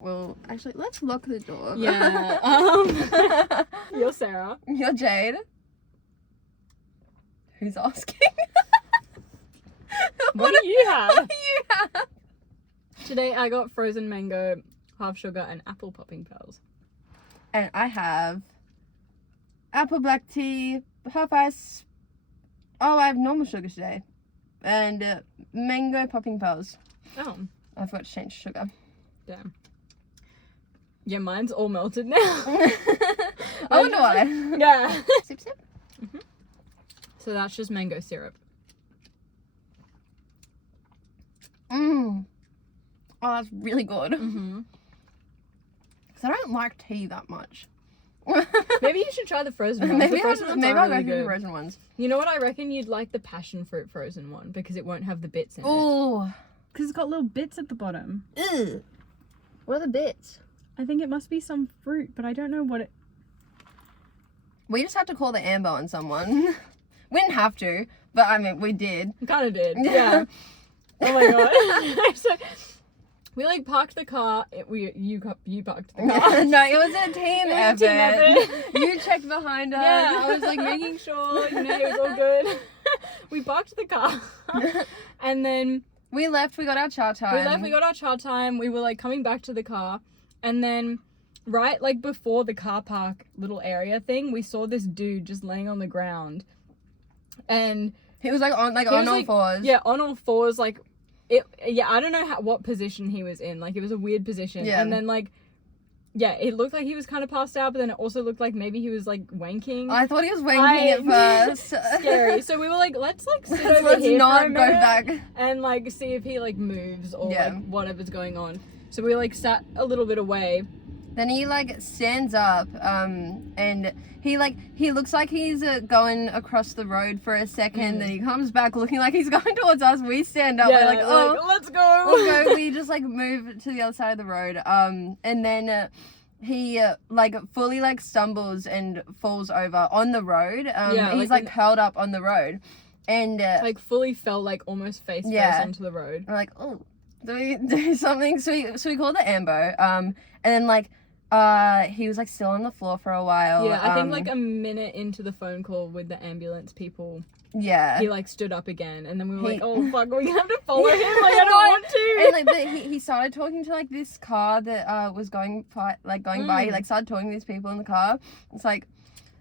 Well, actually, let's lock the door. Yeah. You're Sarah. You're Jade. Who's asking? What do you have? What do you have? Today I got frozen mango, half sugar, and apple popping pearls. And I have apple black tea, half ice. Oh, I have normal sugar today. And mango popping pearls. Oh. I forgot to change sugar. Damn. Yeah, mine's all melted now. I wonder why. Yeah. Sip, sip. Mm-hmm. So that's just mango syrup. Mmm. Oh, that's really good. Mm-hmm. Because I don't like tea that much. Maybe you should try the frozen ones. Maybe The frozen ones I'll are go really through the good. frozen ones. You know what? I reckon you'd like the passion fruit frozen one because it won't have the bits in it. Ooh. Because it's got little bits at the bottom. Ew. What are the bits? I think it must be some fruit, but I don't know what it... We just had to call the Amber on someone. We didn't have to, but I mean, we did. Kind of did. Yeah. Oh my god. So we like parked the car. You parked the car. No, it was a team It was a effort. team effort. You checked behind us. Yeah, I was like making sure, it was all good. We parked the car. And then We left, we got our chow time. we got our chow time. We were like coming back to the car. And then right like before the car park little area thing, we saw this dude just laying on the ground. And He was like on he all was, like, fours. Yeah, on all fours, like I don't know what position he was in. Like it was a weird position. Yeah. And then like it looked like he was kind of passed out, but then it also looked like maybe he was like wanking. I thought he was wanking at first. Scary. So we were like, let's like sit over Let's here not for a go minute back. and like see if he like moves or Yeah. like whatever's going on. So we like sat a little bit away. Then he like stands up, and he looks like he's going across the road for a second. Then he comes back looking like he's going towards us. We stand up, we're like, oh, let's go. we'll go. We just like move to the other side of the road. And then he like fully like stumbles and falls over on the road. He's like curled up on the road, and like fully fell like almost face Yeah. first onto the road. we're like, oh, do we do something? So we called the Ambo. And then like he was like still on the floor for a while. Yeah, I think like a minute into the phone call with the ambulance people, yeah. he like stood up again, and then we were He- like, oh fuck, are we gonna have to follow him? Like I don't want to. And like he started talking to like this car that was going by. He like started talking to these people in the car. It's like,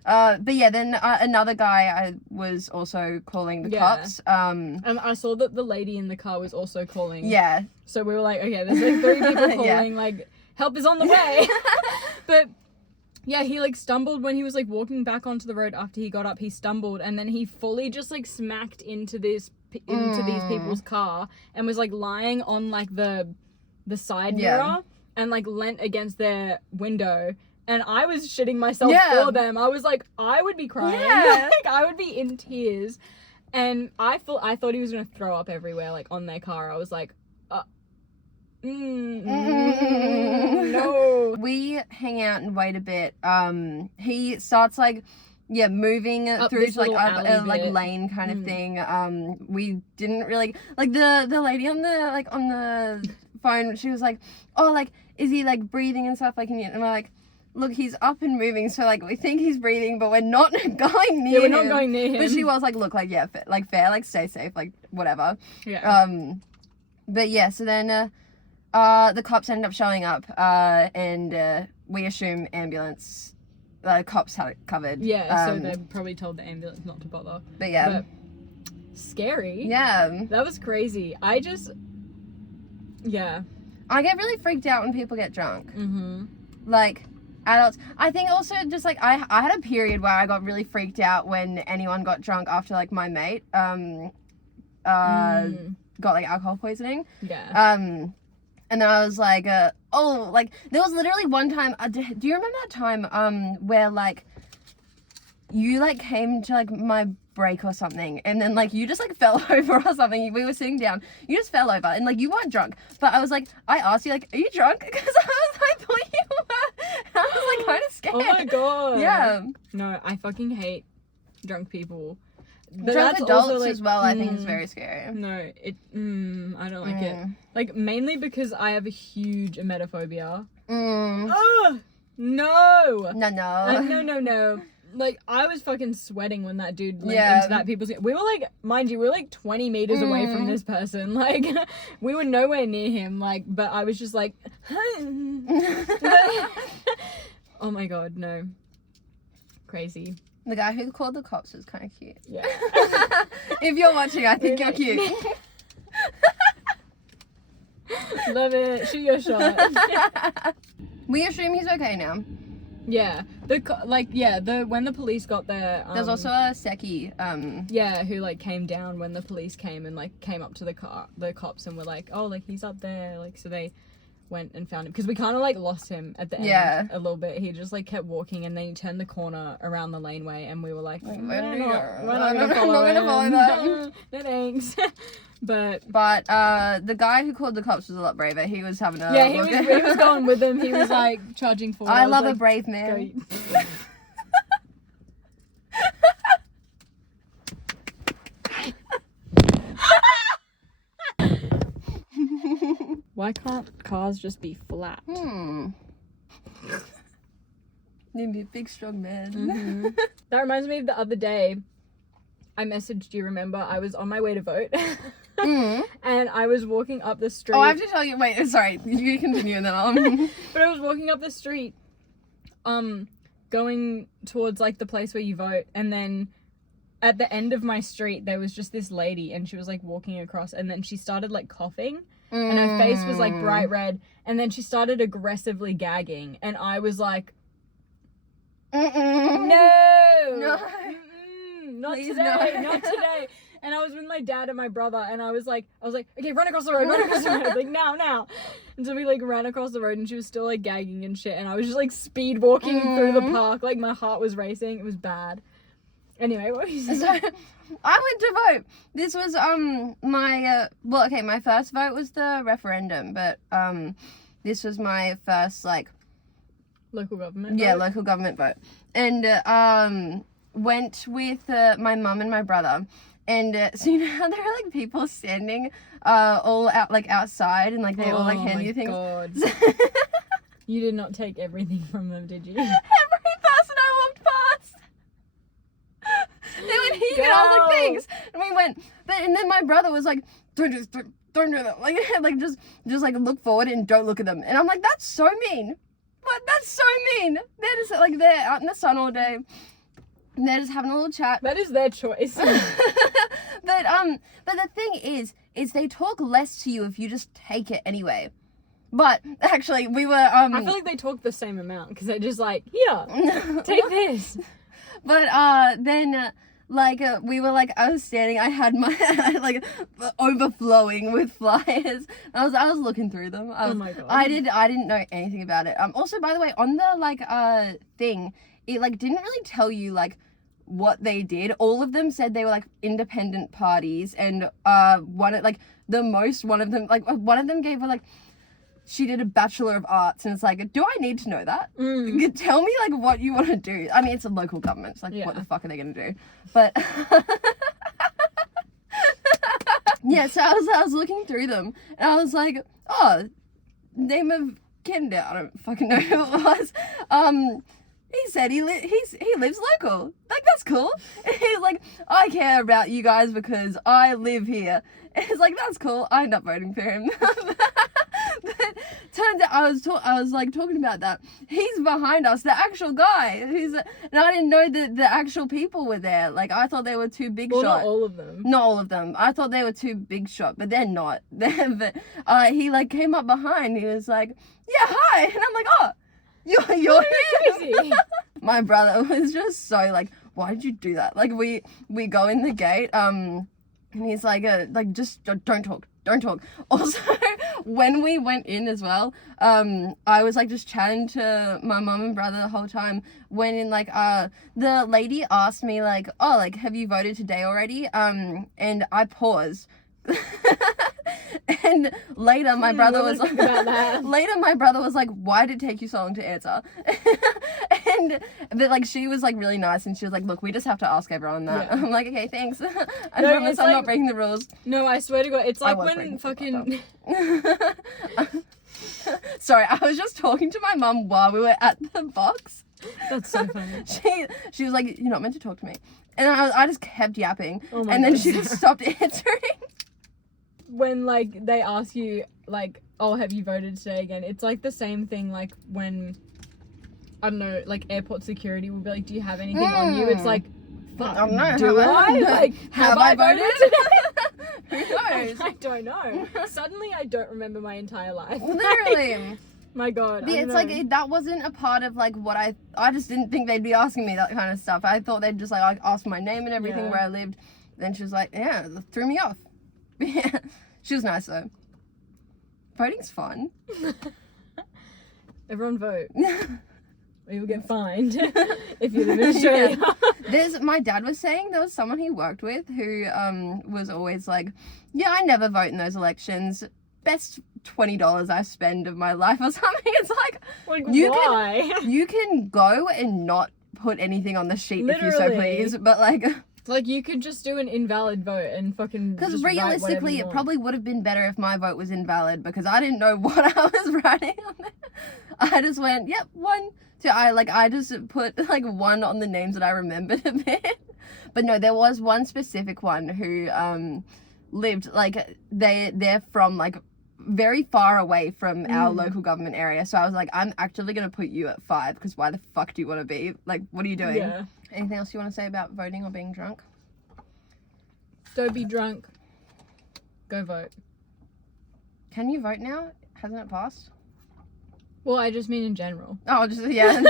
but yeah, then another guy was also calling the Yeah. cops. And I saw that the lady in the car was also calling. Yeah. So we were like, okay, there's like 3 people calling, Yeah. like help is on the way. But yeah, he like stumbled when he was like walking back onto the road after he got up. He stumbled and then he fully just like smacked into these people's car and was like lying on like the side Yeah. mirror and like leant against their window. And I was shitting myself Yeah. for them. I was like, I would be crying. Yeah. Like I would be in tears. And I thought he was gonna throw up everywhere, like on their car. I was like, no. We hang out and wait a bit. He starts like moving Up through this to like little a alley like bit. lane kind of thing. We didn't really like the lady on the phone. She was like, oh, like is he like breathing and stuff like, and we're like, look, he's up and moving, so like we think he's breathing, but we're not going near him. Yeah, we're not going near him. But she was like, look, like fair, like stay safe, like whatever. Yeah. But yeah, so then the cops ended up showing up, and we assume ambulance. The cops had it covered. Yeah, so they probably told the ambulance not to bother. But yeah. But scary. Yeah. That was crazy. Yeah. I get really freaked out when people get drunk. Mm-hmm. Like, adults. I think also just like I had a period where I got really freaked out when anyone got drunk after like my mate got like alcohol poisoning. Yeah. And then I was like, there was literally one time, do you remember that time, where, like, you, like, came to, like, my break or something, and then, like, you just, like, fell over or something, we were sitting down, you just fell over, and, like, you weren't drunk, but I was like, I asked you, like, are you drunk? Because I thought you were, I was, like, kind of scared. Oh my god. Yeah. No, I fucking hate drunk people. But Drunk that's adults also, like, as well, I think is very scary. No, I don't like it. Like, mainly because I have a huge emetophobia. Oh, no! No. Like, I was fucking sweating when that dude went into that people's... We were, like, mind you, we were, like, 20 meters away from this person. Like, we were nowhere near him, like, but I was just like... Oh my god, no. Crazy. The guy who called the cops was kind of cute. Yeah. If you're watching, I think you're cute. Love it. Shoot your shot. We assume he's okay now. Yeah. When the police got there, There's also a Seki, yeah, who like came down when the police came and like came up to the cops and were like, oh, like he's up there, like, so they went and found him because we kind of like lost him at the end a little bit. He just like kept walking and then he turned the corner around the laneway and we were like, we're not gonna follow that. No thanks. But the guy who called the cops was a lot braver. He was having a he was going with them. He was like charging forward. I love a brave man. Why can't cars just be flat? Need to be a big strong man. That reminds me of the other day. I messaged you, remember? I was on my way to vote. And I was walking up the street. Oh, I have to tell you. Wait, sorry. You continue and then I'll... But I was walking up the street, going towards like the place where you vote, and then at the end of my street there was just this lady, and she was like walking across, and then she started like coughing, and her face was like bright red, and then she started aggressively gagging, and I was like, no. Not Please today, no. not today. And I was with my dad and my brother, and I was like, okay, run across the road, like now. And so we like ran across the road, and she was still like gagging and shit, and I was just like speed walking through the park, like my heart was racing. It was bad. Anyway, what were you saying? So, I went to vote. This was my first vote was the referendum, but this was my first like Local government. Yeah, vote? local government vote. And went with my mum and my brother. And so you know how there are like people standing all out like outside and like they all like hand you things. God. You did not take everything from them, did you? Every person I walked past. They went here and I was like, thanks. And we went, and then my brother was like, don't do that. Like just like look forward and don't look at them. And I'm like, that's so mean. But that's so mean. They're just like they're out in the sun all day. And they're just having a little chat. That is their choice. But the thing is they talk less to you if you just take it anyway. But actually, we were I feel like they talk the same amount because they're just like, here, take this. But then we were like, I was standing, I had my like overflowing with flyers. I was looking through them. Oh my god. I didn't know anything about it. Also, by the way, on the thing, it like didn't really tell you like what they did. All of them said they were like independent parties, and one of them gave her like she did a Bachelor of Arts, and it's like, do I need to know that? Tell me like what you want to do. I mean, it's a local government. It's like, what the fuck are they gonna do? But yeah, so I was looking through them, and I was like, oh, name of candidate. I don't fucking know who it was. He said he lives local. Like, that's cool. And he's like, I care about you guys because I live here. And it's like, that's cool. I end up voting for him. But turns out I was like talking about that. He's behind us, the actual guy. And I didn't know that the actual people were there. Like, I thought they were too big shot. Not all of them. Not all of them. I thought they were too big shot, but they're not. But he like came up behind. He was like, yeah, hi. And I'm like, oh, you're crazy. My brother was just so like, why did you do that? Like we go in the gate, and he's like just don't talk. Also, when we went in as well, I was like just chatting to my mum and brother the whole time. When in like the lady asked me like, oh, like have you voted today already? And I paused. And later my brother was like, why did it take you so long to answer? And but like she was like really nice, and she was like, "Look, we just have to ask everyone that." Yeah. I'm like, "Okay, thanks. I No, promise it's I'm like- not breaking the rules." No, I swear to God, it's I like was when breaking the fucking. Sorry, I was just talking to my mum while we were at the box. That's so funny. She was like, "You're not meant to talk to me," and I just kept yapping, Oh my and then God. she just stopped answering. When like they ask you like, oh, have you voted today again? It's like the same thing like when, I don't know, like airport security will be like, do you have anything on you? It's like, fuck, I don't know. do I? Like, have I voted? Who knows? I don't know. Suddenly I don't remember my entire life. Literally. My God. I Yeah, don't it's know. like that wasn't a part of like what I just didn't think they'd be asking me that kind of stuff. I thought they'd just like ask my name and everything, Yeah. where I lived. Then she was like, yeah, that threw me off. Yeah, she was nice though. Voting's fun. Everyone vote. Or you'll get fined if you live in Australia. My dad was saying there was someone he worked with who was always like, yeah, I never vote in those elections. Best $20 I spend of my life or something. It's like Like, You why? you can go and not put anything on the sheet if you so Literally. please, but like. Like, you could just do an invalid vote and fucking. Because just write whatever realistically, you it want. probably would have been better if my vote was invalid because I didn't know what I was writing on there. I just went, yep, 1, 2. I just put like 1 on the names that I remembered a bit. But no, there was one specific one who lived like they're from like very far away from our local government area. So I was like, I'm actively gonna put you at 5 because why the fuck do you want to be? Like, what are you doing? Yeah. Anything else you want to say about voting or being drunk? Don't be drunk. Go vote. Can you vote now? Hasn't it passed? Well, I just mean in general. Oh, just yeah.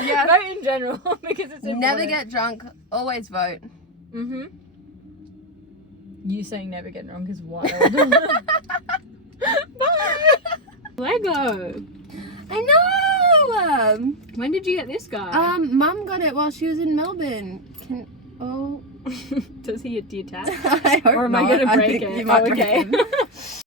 Yeah. Vote in general because it's important. Never get drunk. Always vote. Mm-hmm. You saying never get drunk is wild. Bye. Lego. I know. When did you get this guy? Mum got it while she was in Melbourne. Does he detach? I hope Or am I not. gonna break think it? You might Oh, break okay. it.